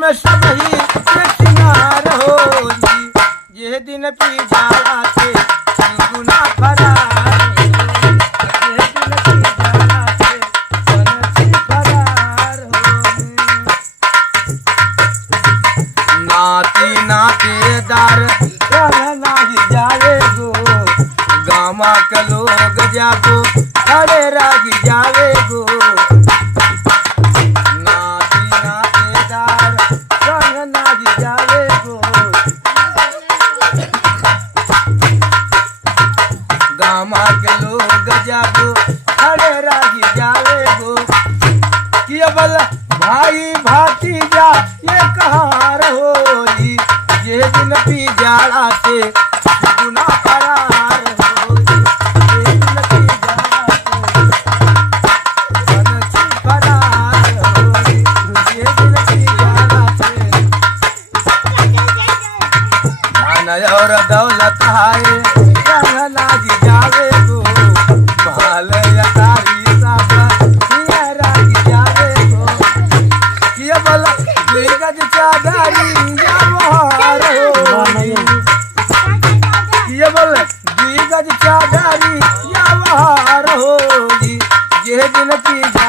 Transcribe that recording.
में सब ही के सिंगार हो जी, ये दिन पी जाला से गुना फरार, ये दिन पी जाला से बनसी फरार हो। नाती नातेदार रंग नाही जावे गो, गामा के लोग जागो अरे रागी जावे गो। नाती नातेदार रंग नाही जावे गो, गामा के लोग जागो अरे रागी जावे गो। केवल भाई भातीजा ये कहार होली, ये दिन पी जाला से गुना फरार होली, ये दिन पी जाला से बनसी फरार होली, ये दिन पी जाला से। धन और दौलत हाय रंग लागी जावे गो, माल अटारी सब ये रागी जावे गो। केवल गज चादरी जवाहर होली, केवल गज चादरी जवाहर होली, ये दिन की जा